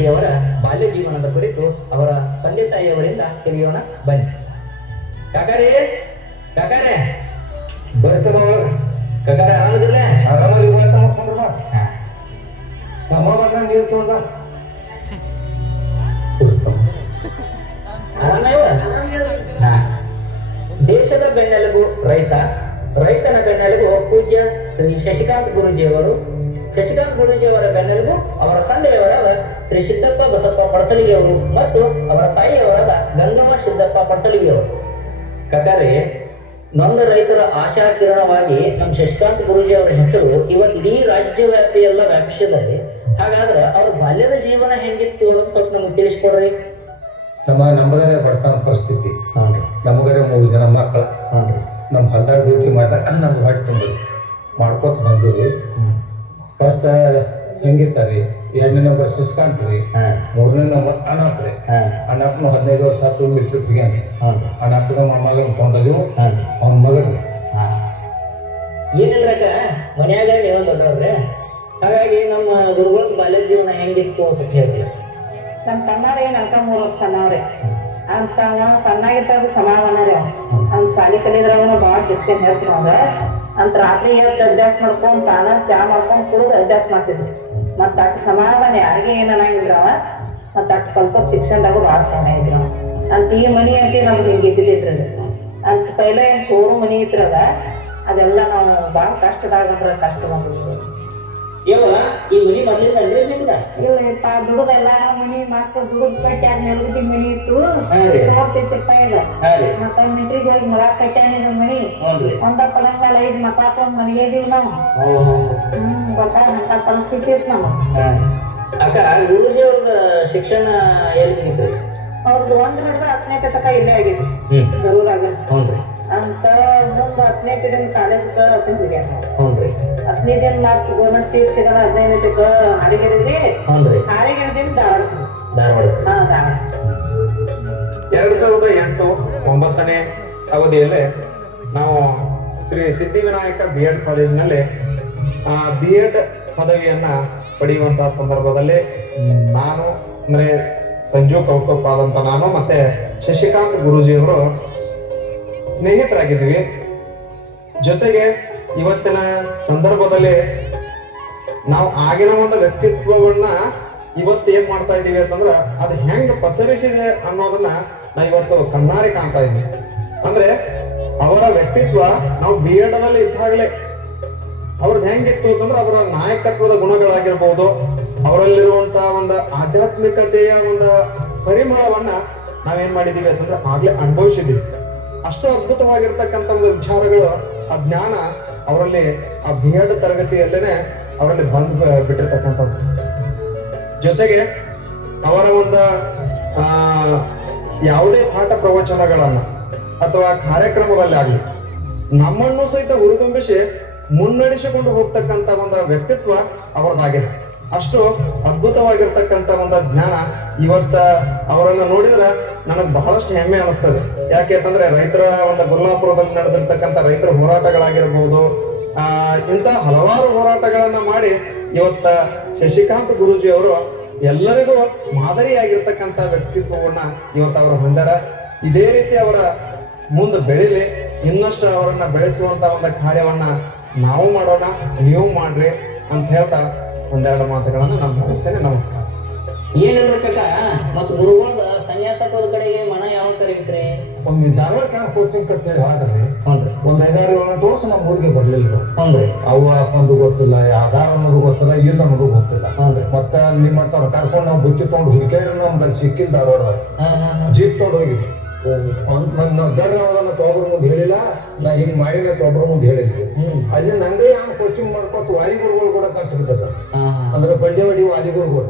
ಮಹರ್ಷಿಯವರ ಬಾಲ್ಯ ಜೀವನದ ಕುರಿತು ಅವರ ತಂದೆ ತಾಯಿಯವರಿಂದ ತಿಳಿಯೋಣ ಬನ್ನಿ. ಕಾಕಾರೇ ಕಾಕಾರೆ ಬರ್ತಾನ ಕಾಕಾರೆ ಆರಾಮದಿಲ್ಲ? ಆರಾಮಾಗಿ ಮಾಡ್ಕೊಂಡ್ರಲ್ಲ ನಮ್ಮ ಬಣ್ಣ ನೀರು ತೊಗೊಂಡ ದೇಶದ ಬೆನ್ನೆಲುಬು ರೈತ, ರೈತನ ಬೆನ್ನೆಲುಬು ಪೂಜ್ಯ ಶ್ರೀ ಶಶಿಕಾಂತ್ ಗುರೂಜಿಯವರು, ಶಶಿಕಾಂತ್ ಗುರೂಜಿಯವರ ಬೆನ್ನೆಲುಬು ಅವರ ತಂದೆಯವರಾದ ಶ್ರೀ ಸಿದ್ದಪ್ಪ ಬಸಪ್ಪ ಪಡಸಲಿಗೆಯವರು ಮತ್ತು ಅವರ ತಾಯಿಯವರಾದ ಗಂಗಮ್ಮ ಸಿದ್ದಪ್ಪ ಪಡಸಲಿಗೆಯವರು. ಕಕಾರೆ ನೊಂದ ರೈತರ ಆಶಾ ಕಿರಣವಾಗಿ ನಮ್ಮ ಶಶಿಕಾಂತ್ ಗುರೂಜಿ ಅವರ ಹೆಸರು ಇವತ್ತು ಇಡೀ ರಾಜ್ಯವ್ಯಾಪಿ ಎಲ್ಲ ವ್ಯಾಪಿಸಿದ್ದಾರೆ. ಹಾಗಾದ್ರೆ ಅವ್ರ ಬಾಲ್ಯದ ಜೀವನ ಹೆಂಗಿತ್ತು ಅನ್ನೋದು ಸ್ವಲ್ಪ ನಮ್ಗೆ ತಿಳಿಸ್ಕೊಡ್ರಿ. ನಮ್ಮದೇ ಬಡತನ ಪರಿಸ್ಥಿತಿ. ಹಾನ್ರಿ. ನಮಗರೆ 3 ಜನ ಮಕ್ಕಳು. ಹಾನ್ರಿ. ನಮ್ಮ ಹೊಲ್ದಾಗ ಡ್ಯೂಟಿ ಮಾಡಿದಾಗ ನಮ್ಗೆ ಹೊಟ್ಟೆ ತುಂಬಿದ್ವಿ ಮಾಡ್ಕೊತ ಬಂದ್ವಿ. ಫಸ್ಟ್ ಸಂಗೀತ ರೀ, 2ನೇ ನಂಬರ್ ಶಶಿಕಾಂತ್ ರೀ, 3ನೇ ನಂಬರ್ ಅನಾಪ್ ರೀ. ಅನಾಪ್ನು 15 ವರ್ಷ ಆಯ್ತು ಮಿಟ್ರಿಪ್ಗೆ ಅಂತ. ಅನಾಪ್ಗ ಮೊಮ್ಮಗ ತೊಗೊಂಡಿವು, ಅವ್ನ ಮಗರು. ಏನಿಲ್ರಕ್ಕ ಮನ್ಯಾಗ ನೀವೊಂದು ದೊಡ್ಡವ್ರೆ, ಹಾಗಾಗಿ ನಮ್ಮ ಗುರುಗಳ ಬಾಲ್ಯ ಜೀವನ ಹೆಂಗಿತ್ತು ಸ್ವಲ್ಪ ಹೇಳ್ರಿ. ನಮ್ಮ ತಮ್ಮರೇ 4-3 ವರ್ಷ ಸಣ್ಣವ್ರೆ ಅಂತ ಸಣ್ಣಾಗಿದ್ದಾಗ ಸಮಾಧಾನ ರೀ. ಅವ್ನು ಶಾಲೆ ಕಲಿದ್ರಾಗ ಭಾಳ ಶಿಕ್ಷಣ ಹೆಚ್ಚಿರೋದ ಅಂತ ರಾತ್ರಿ ಎದ್ದು ಅಭ್ಯಾಸ ಮಾಡ್ಕೊಂಡು ತಾನ ಚಾ ಮಾಡ್ಕೊಂಡು ಕುಡಿದು ಅಭ್ಯಾಸ ಮಾಡ್ತಿದ್ರು. ಮತ್ತು ಅಷ್ಟು ಸಮಾಧಾನ ಯಾರಿಗೆ ಏನು ಅನ್ನಂಗಿದ್ರ ಅವ. ಮತ್ತು ಅಷ್ಟು ಕಲ್ಕೋದು ಶಿಕ್ಷಣದಾಗೂ ಭಾಳ ಚೆನ್ನಾಗಿದ್ರು ಅವ ಅಂತ. ಈ ಮನೆ ಅಂತ ನಮ್ಗೆ ಹಿಂಗೆ ಇದ್ದಿದ್ರಿ ಅಂತ. ಪೈಲೆ ಏನು ಸೋರು ಮನೆ ಇದ್ರದ ಅದೆಲ್ಲ ನಾವು ಭಾಳ ಕಷ್ಟದಾಗ ಅಂದ್ರೆ ಕಷ್ಟ ಬಂದಿದ್ವಿ. ಇವ ಈ ಮನಿ ಮೊದಲಿಂದ ಅಂದ್ರೆ ನಿಮ್ದ ಇವ್ರಪ್ಪ ದುಡುದೆಲ್ಲ ಮನಿ ಮಕ್ಕಳು ದುಡುದ್ ಕಟ್ಟಿ ಅದ್ ನೆಲಗದಿ ಮನಿ ಇತ್ತು, ಸೋರ್ತಿತ್ತಪ್ಪ ಇದ. ಮತ್ತ ಮಿಟ್ರಿಗೆ ಹೋಗಿ ಮಗ ಕಟ್ಟ್ಯಾನಿದ ಮನಿ. ಒಂದ ಪಲಂಗಲ್ 5 ಮತ್ತಾಕೊಂಡ್ ಮನೆಗೆ ಇದೀವಿ ನಾವು. ಗೊತ್ತಾಗಂತ ಪರಿಸ್ಥಿತಿ ಇತ್ತು ನಮ್ಗೆ. ಅಕ್ಕ ಗುರುಜಿ ಅವ್ರದ ಶಿಕ್ಷಣ ಎಲ್ಲಿ ಮುಗಿತು? ಅವ್ರದ್ದು 1 ಹಿಡಿದು 10ನೇ ತನಕ ಇಲ್ಲೇ ಆಗಿತ್ತು ಗರೂರಾಗ ಅಂತ. ಮುಂದೆ 10ನೇ ದಿನ ಕಾಲೇಜ್ಗೆ ಹೋಗ್ಯಾರ. 10ನೇ ದಿನ ಮತ್ತೆ ಗೌರ್ಮೆಂಟ್ ಸೀಟ್ ಸಿಗಲ್ಲ. 15ನೇದಕ್ಕೆ ಹಾರಿಗೆರೆದ್ರಿ, ಹಾರಿಗೆರೆದಿಂದ ಧಾರವಾಡ. 2008-9ನೇ ಅವಧಿಯಲ್ಲಿ ನಾವು ಶ್ರೀ ಸಿದ್ಧಿವಿನಾಯಕ BEd ಕಾಲೇಜಿನಲ್ಲಿ BEd ಪದವಿಯನ್ನು ಪಡೆಯುವಂತಹ ಸಂದರ್ಭದಲ್ಲಿ ನಾನು ಅಂದರೆ ಸಂಜು ಕೌಟುಂಬ ಆದಂಥ ನಾನು ಮತ್ತೆ ಶಶಿಕಾಂತ್ ಗುರೂಜಿಯವರು ಸ್ನೇಹಿತರಾಗಿದ್ವಿ. ಜೊತೆಗೆ ಇವತ್ತಿನ ಸಂದರ್ಭದಲ್ಲಿ ನಾವು ಆಗಿನ ಒಂದು ವ್ಯಕ್ತಿತ್ವವನ್ನ ಇವತ್ತು ಏನ್ ಮಾಡ್ತಾ ಇದ್ದೀವಿ ಅಂತಂದ್ರೆ ಅದು ಹೆಂಗ್ ಪಸರಿಸಿದೆ ಅನ್ನೋದನ್ನ ನಾವು ಇವತ್ತು ಕಣ್ಣಾರೆ ಕಾಣ್ತಾ ಇದ್ವಿ. ಅಂದ್ರೆ ಅವರ ವ್ಯಕ್ತಿತ್ವ ನಾವು BEdದಲ್ಲಿ ಇದ್ದಾಗಲೇ ಅವ್ರದ್ದು ಹೆಂಗಿತ್ತು ಅಂತಂದ್ರೆ ಅವರ ನಾಯಕತ್ವದ ಗುಣಗಳಾಗಿರ್ಬೋದು, ಅವರಲ್ಲಿರುವಂತಹ ಒಂದು ಆಧ್ಯಾತ್ಮಿಕತೆಯ ಒಂದು ಪರಿಮಳವನ್ನ ನಾವೇನ್ ಮಾಡಿದೀವಿ ಅಂತಂದ್ರೆ ಆಗ್ಲೇ ಅನುಭವಿಸಿದೀವಿ. ಅಷ್ಟು ಅದ್ಭುತವಾಗಿರ್ತಕ್ಕಂಥ ಒಂದು ವಿಚಾರಗಳು, ಆ ಜ್ಞಾನ ಅವರಲ್ಲಿ ಆ BEd ತರಗತಿಯಲ್ಲೇನೆ ಅವರಲ್ಲಿ ಬಂದು ಬಿಟ್ಟಿರ್ತಕ್ಕಂಥದ್ದು. ಜೊತೆಗೆ ಅವರ ಒಂದು ಯಾವುದೇ ಪಾಠ ಪ್ರವಚನಗಳನ್ನ ಅಥವಾ ಕಾರ್ಯಕ್ರಮದಲ್ಲಿ ಆಗಲಿ ನಮ್ಮನ್ನು ಸಹಿತ ಹುರಿದುಂಬಿಸಿ ಮುನ್ನಡೆಸಿಕೊಂಡು ಹೋಗ್ತಕ್ಕಂಥ ಒಂದು ವ್ಯಕ್ತಿತ್ವ ಅವರದಾಗಿದೆ. ಅಷ್ಟು ಅದ್ಭುತವಾಗಿರ್ತಕ್ಕಂಥ ಒಂದು ಜ್ಞಾನ ಇವತ್ತ ಅವರನ್ನ ನೋಡಿದ್ರೆ ನನಗೆ ಬಹಳಷ್ಟು ಹೆಮ್ಮೆ ಅನಿಸ್ತದೆ. ಯಾಕೆ ಅಂತಂದ್ರೆ ರೈತರ ಒಂದು ಗುಲ್ಲಾಪುರದಲ್ಲಿ ನಡೆದಿರ್ತಕ್ಕಂಥ ರೈತರ ಹೋರಾಟಗಳಾಗಿರ್ಬೋದು, ಇಂಥ ಹಲವಾರು ಹೋರಾಟಗಳನ್ನ ಮಾಡಿ ಇವತ್ತ ಶಶಿಕಾಂತ್ ಗುರೂಜಿ ಅವರು ಎಲ್ಲರಿಗೂ ಮಾದರಿಯಾಗಿರ್ತಕ್ಕಂಥ ವ್ಯಕ್ತಿತ್ವವನ್ನ ಇವತ್ತು ಅವರು ಹೊಂದಾರ. ಇದೇ ರೀತಿ ಅವರ ಮುಂದೆ ಬೆಳಿಲಿ, ಇನ್ನಷ್ಟು ಅವರನ್ನ ಬೆಳೆಸುವಂತ ಒಂದು ಕಾರ್ಯವನ್ನ ನಾವು ಮಾಡೋಣ, ನೀವು ಮಾಡ್ರಿ ಅಂತ ಹೇಳ್ತಾ ಒಂದೆರಡು ಮಾತುಗಳನ್ನು ನಾನು ಮುಗಿಸ್ತೇನೆ. ನಮಸ್ಕಾರ. ಏನಿಲ್ಲ ಕಕ್ಕ, ಮತ್ತು ಗುರುಗಳದ ಸನ್ಯಾಸಕರ ಕಡೆಗೆ ಮನ ಯಾವಾಗ ಕರೀತ್ರಿ? ಒಮ್ಮೆ ಧಾರವಾಡ ಕೋಚಿಂಗ್ ಕತ್ತೇಳಿ ಹೋದ್ರಿ. ಒಂದ್ 5-6 ವರ್ಷ ನಮ್ಮ ಊರಿಗೆ ಬರ್ಲಿಲ್ಲ. ಅವು ಅಪ್ಪಂದು ಗೊತ್ತಿಲ್ಲ, ಆಧಾರ ಅನ್ನೋದು ಗೊತ್ತಿಲ್ಲ, ಇಲ್ಲ ಅನ್ನೋದು ಗೊತ್ತಿಲ್ಲ. ಮತ್ತ ನಿಮ್ಮಂತವ್ರ ಕರ್ಕೊಂಡು ನಾವು ಬುತ್ತಿ ತಗೊಂಡು ಹುಡುಕಿದ್ರೆ ನಮ್ಗೆ ಸಿಕ್ಕಿಲ್ಲ. ಧಾರವಾಡ ಜೀಪ್ ತಗೊಂಡು ಹೋಗಿದ್ವಿ. ನಾವು ತೊಗೊಬ್ರ ಮುಂದೆ ಹೇಳಿಲ್ಲ, ನಾ ಹಿಂಗ್ ಮಾಡಿನ ತೊಗೊಬ್ರ ಮುಂದೆ ಹೇಳಿದ್ವಿ. ಅಲ್ಲಿ ನಂಗೆ ಯಾವ ಕೋಚಿಂಗ್ ಮಾಡ್ಕೊತ ವಾಲಿಗುರುಗಳು ಕೂಡ ಕಟ್ಟಿರ್ತದ. ಅಂದ್ರೆ ಬಂಡಿವಾಡಿ ವಾಲಿಗುರುಗಳು,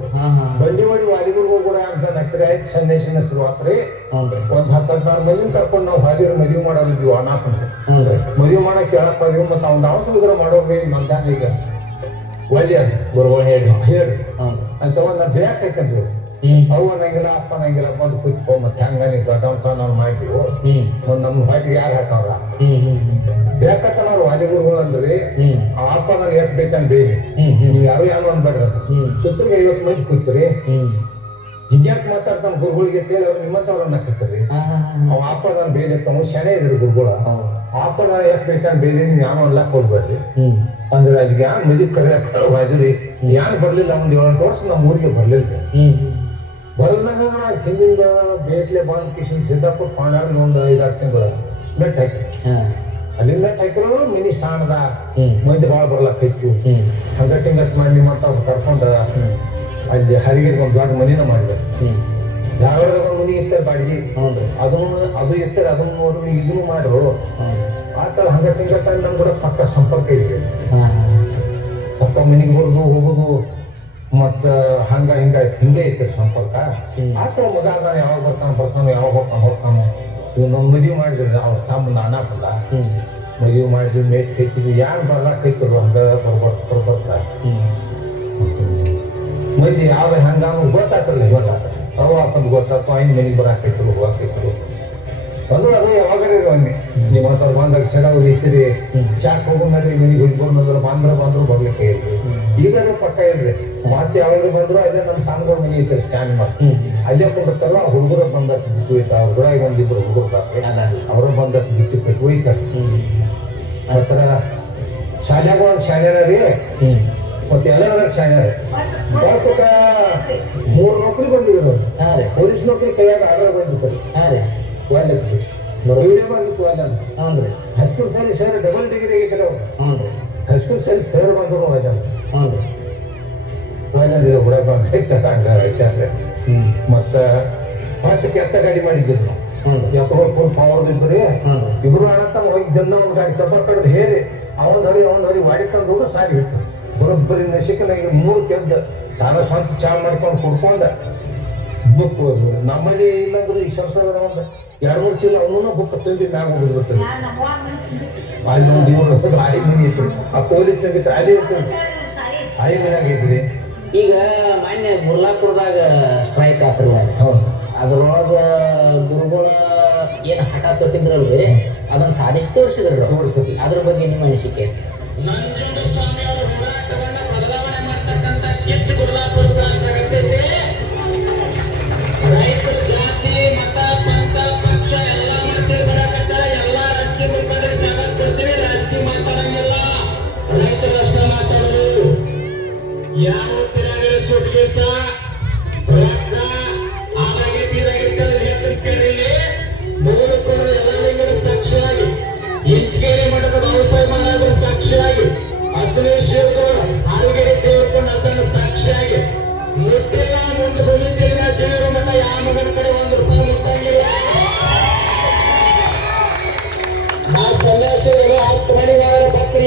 ಬಂಡಿವಾಡಿ ವಾಲಿಗುರುಗಳು ಕೂಡ ನಕ್ರಿ ಆಯ್ತು ಸಂದೇಶನ ಶುರು ಆತ್ರಿ. ಒಂದ್ 10-16 ಮಂದಿನ ಕರ್ಕೊಂಡು ನಾವು ಹಾಲಿಯವ್ರ ಮದುವೆ ಮಾಡಿದ್ವಿ. ಅನಾಕಂತ ಮದುವೆ ಮಾಡಕ್ ಕೇಳಕ್ ಹೋದ್ವಿ. ಮತ್ತೆ ಅವ್ನ ಅವಸರ ಮಾಡೋರ್ಗೆ ಮಂದಾನ ಈಗ ಒಲಿ ಅಂತ ಗುರುಗಳು ಹೇಳಿ ಅಂತ ಒಂದು ಬೇಕೈತಂದ್ರಿ. ಅವು ಅನ್ನಂಗಿಲ್ಲ, ಅಪ್ಪ ಅನ್ನಂಗಿಲ್ಲ, ಬಂದು ಕುತ್ಕೊ ಮತ್ತೆ ಹಂಗ ನೀವು ದೊಡ್ಡವಂತ ನಾವು ಮಾಡ್ತೀವಿ. ಒಂದ್ ನಮ್ಮ ಹಾಟಿಗೆ ಯಾರು ಹಾಕವ್ರ ಬೇಕತ್ತ ನಾವು ವಾಲಿಗುರುಗಳು ಅಂದ್ರಿ. ಆ ಅಪ್ಪ ನಾನು ಎಟ್ ಬೇಕಂದ್ ಬೇಡಿ ನೀವು ಯಾರು ಏನು ಅನ್ಬೇಡ್ರಿ. ಸುತ್ತರಿಗೆ 50 ಮಂದಿ ಕೂತ್ರಿ. ಹಿಂಗ್ಯಾಕೆ ಮಾತಾಡ್ತಾನ ಗುರುಗಳಿಗೆ ಅಂತೇಳಿ ಅವ್ರು ನಿಮ್ಮಂತವ್ರು ಅನ್ನಕತ್ತಾರೆ. ಅವ ಅಪ್ಪ ನಾನು ಬೇಲೆ ತಮ್ಮ ಶನೆ ಇದ್ರು ಗುರುಗಳ ಅಪ್ಪ ನಾನು ಯಾಕೆ ಬೇಕಾದ್ರೆ ಬೇರೆ ನೀವು ಯಾನು ಅನ್ಲಾಕ್ ಹೋಗ್ಬೇಡ್ರಿ ಅಂದ್ರೆ ಅಲ್ಲಿಗೆ ಯಾನ್ ಮದುವೆ ಕರೆಯಾದ್ರಿ ಯಾನ್ ಬರ್ಲಿಲ್ಲ ಒಂದ್ 7 ವರ್ಷ ನಮ್ಮ ಊರಿಗೆ ಬರ್ಲಿಲ್ಲ. ಬರಲ್ದಾಗ ಹಿಂದಿಂದ ಬೇಟ್ಲೆ ಬಂದ್ ಕಿಶನ್ ಸಿದ್ದಾಪುರ ಪಾಂಡಾಗ ಒಂದು 5-6 ತಿಂಗಳು ಮೆಟ್ ಹಾಕಿ ಅಲ್ಲಿ ಮೆಟ್ ಹಾಕಿರೋ ಮಿನಿ ಸಾಣದ ಮಂದಿ ಭಾಳ ಬರ್ಲಾಕೈತು. ಹಂಗಟ್ ಮಾಡಿ ನಿಮ್ಮಂತ ಕರ್ಕೊಂಡ ಅಲ್ಲಿ ಹರಿಗಿರಿ ಒಂದು ದೊಡ್ಡ ಮನಿನ ಮಾಡಿದೆ. ಧಾರವಾಡದಾಗ ಒಂದು ಮನಿ ಇರ್ತಾರೆ ಬಾಡಿಗೆ ಅದು ಇರ್ತಾರೆ ಅದನ್ನು ನೋಡಿ ಇದನ್ನು ಮಾಡ್ರು ಆತರ ಹಂಗಟ್ ನಮ್ ಕೂಡ ಪಕ್ಕ ಸಂಪರ್ಕ ಇದೆ. ಪಕ್ಕ ಮನಿಗೆ ಬರೋದು ಹೋಗೋದು ಮತ್ತ ಹಿಂಗೆ ಇರ್ತಾರೆ ಸಂಪರ್ಕ. ಆತರ ಮಗ ಅದಾನ ಯಾವಾಗ ಬರ್ತಾನೋ ಯಾವಾಗ ಹೋಗ್ತಾನೋ ಇನ್ನೊಂದು ಮದುವೆ ಮಾಡಿದ್ರು ಅವ್ರ ತಮ್ಮ ಅಣ್ಣ ಪಲ್ಲ ಮದುವೆ ಮಾಡಿದ್ವಿ ಮೇಟ್ ಕೈತಿದ್ವಿ ಯಾರು ಬರ್ಲಾಕೈತರು ಹಂಗ ಬರ್ಬರ್ತ ಮಂದಿ ಯಾವ್ದು ಹಂಗ ಗೊತ್ತಾಗ್ತಿರಲ್ಲ ಗೊತ್ತಾಗ್ತದೆ ಅವ ಅಪ್ಪಂದು ಗೊತ್ತಾಗ್ತು ಐನ್ ಮನೆಗೆ ಬರಾಕೈತರು ಹೋಗಾಕೈತರು ಬಂದ್ರು ಅದು ಯಾವಾಗಾರ ಹಂಗೆ ನೀವು ಅಂತವ್ರು ಬಂದಾಗ ಸೆಡವ್ರು ಇರ್ತೀರಿ ಚಾಕ್ ಹೋಗೋದ್ರಿ ಮನೆಗೆ ಹೋಗಿ ಬಂದ್ರು ಬರ್ಲಿಕ್ಕೆ ಇರ್ರಿ ಈಗ ಪಕ್ಕ ಇರ್ರಿ ಮತ್ತೆ ಯಾವಾಗ ಬಂದ್ರು ಅಲ್ಲೇ ನಮ್ಮ ತಾಂಡ್ಗಳ ಮನೆ ಐತೆ ಸ್ಟ್ಯಾಂಡ್ ಮಾಡಿ ಅಲ್ಲೇ ಕೊಟ್ಟಿರ್ತಾರಲ್ಲ ಹುಡುಗರ ಬಂದಕ್ಕೆ ಬಿಟ್ಟು ಹೋಯ್ತಾರ ಹುಡುಗ ಒಂದಿಬ್ರು ಹುಡುಗರು ಅವ್ರ ಬಂದಕ್ಕೆ ಬಿಟ್ಟು ಬಿಟ್ಟು ಹೋಯ್ತಾರೆ. ಮತ್ತ ಶಾಲ್ಯಾಗ ಒಂದು ಶಾಲ್ಯಾರ ರೀ ಮತ್ತೆ ಎಲ್ಲರ ಶಾಲ್ಯಾರ ಬರ್ತಕ್ಕ 3 ನೌಕರಿ ಬಂದಿದ್ರು. ಪೊಲೀಸ್ ನೌಕರಿ ಕೈಯಾಗ ಆರ್ಡರ್ ಬಂದಿರ್ತಾರೆ ವಿಡಿಯೋ ಬಂದಿತ್ತು ಅಲ್ಲ ಹೈಸ್ಕೂಲ್ ಸರಿ ಸರ್ ಡಬಲ್ ಡಿಗ್ರಿ ಆಗಿದ್ರು ಹೈಸ್ಕೂಲ್ ಸರಿ ಸರ್ ಬಂದ್ರು ಹುಡ ಬಂದ್ರೆ ಮತ್ತ ಫಸ್ಟ್ ಕೆತ್ತ ಗಾಡಿ ಮಾಡಿದ್ರು ಎತ್ತುಗಳು ಫುಲ್ ಪವರ್ ಇದ್ರಿ ಇಬ್ರು ಅಣ್ಣತಮ್ಮ ಹೋಗಿ ದಿನ ಒಂದು ಗಾಡಿ ಕಬ್ಬ ಕಡ್ದು ಹೇರಿ ಅವನ್ ಹರಿ ವಾಡಿ ತಂದು ಹೋಗಿ ಸಾಗಿ ಬಿಟ್ಟು ಬರೋಬ್ಬರಿ ನಶಿಕನಾಗಿ 3 ಕೆದ್ದ ತಾನ ಸ್ವಂತ ಚಾ ಮಾಡ್ಕೊಂಡು ಕುಡ್ಕೊಂಡ ಬುಕ್ ಹೋದ್ರು. ನಮ್ಮಲ್ಲಿ ಇಲ್ಲಾಂದ್ರೆ ಈಗ ಸಂಸದ ಒಂದು 2-3 ಚೀಲ ಅವನು ಬುಕ್ ತಂದು ಮ್ಯಾಗ ಹೋಗಿದ್ ಬರ್ತದೆ. ಅಲ್ಲಿ ಒಂದು ಇವ್ರು ಆಯಿ ಮನಿ ಇತ್ತು ಆ ಪೊಲೀಸ್ ತೆಗಿತಾರೆ ಅಲ್ಲಿ ಇರ್ತದೆ ಆಯಿ ಮನ್ಯಾಗ ಐತ್ರಿ. ಈಗ ಮೊನ್ನೆ ಮುರ್ಲಾಪುರದಾಗ ಸ್ಟ್ರೈಕ್ ಆತ್ರಲ್ಲ ಅದ್ರೊಳಗ ಗುರುಗಳ ಏನ್ ಹಠ ತೊಟ್ಟಿದ್ರಲ್ರಿ ಅದನ್ನ ಸಾಧಿಸಿ ತೋರಿಸಿದ್ರು ಅದ್ರ ಬಗ್ಗೆ ನಿಮ್ಮ ಅನಿಸಿಕೆ? ನಂಜುಂಡಸ್ವಾಮಿ ಅವರ ಹೋರಾಟವನ್ನ ಬದಲಾವಣೆ ಮಾಡ್ತಕ್ಕಂಥ ಕಿಚ್ಚು ಗುರುಲಾಪುರ ರೈತರ ಜಾತಿ ಮತ ಪಂಥ ಪಕ್ಷ ಎಲ್ಲ ಮತ್ತೆ ಬರಕತ್ತಾರ. ಎಲ್ಲ ರಾಜಕೀಯ ಮುಖಂಡರಿಗೆ ಸ್ವಾಗತ ಕೊಡ್ತೀವಿ. ರಾಜಕೀಯ ಮಾತಾಡಂಗಿಲ್ಲ, ರೈತರು ಅಷ್ಟೇ ಮಾತಾಡೋದು. ಯಾವ ತಿರಾಗಿರೋ ಸುಟ್ಕೇಸ ರೊಕ್ಕ ಆದಾಗೈತಿ ಇದಾಗೈತಿ ರೈತರು ಕೇಳಿಲ್ಲಿ 3 ಕೋಟಿ ಎಲ್ಲ ಲಿಂಗರ ಸಾಕ್ಷಿಯಾಗಿ ಇಂಚಗೇರಿ ಮಠದ ಬಾಬುಸಾಹೇಬ್ ಮಹಾರಾಜರ ಸಾಕ್ಷಿಯಾಗಿ ಅಸಲಿ ಶಿವಗೌಡ ಹಾರಿಗೆರೆ ದೇವರಕೊಂಡ ಅದನ್ನ ಸಾಕ್ಷಿಯಾಗಿ ಮುಟ್ಟಿಲ್ಲ ಮುಂದೆ ಬಂದಿದ್ದಿಲ್ಲ ಜೈರು ಮಠ ಯಾವ ಮಗನ ಕಡೆ 1 ರೂಪಾಯಿ ಮುಟ್ಟಂಗಿಲ್ಲ. ನಾ ಸನ್ಯಾಸಿಗಳು 10 ಮನೆ ಭಕ್ತರು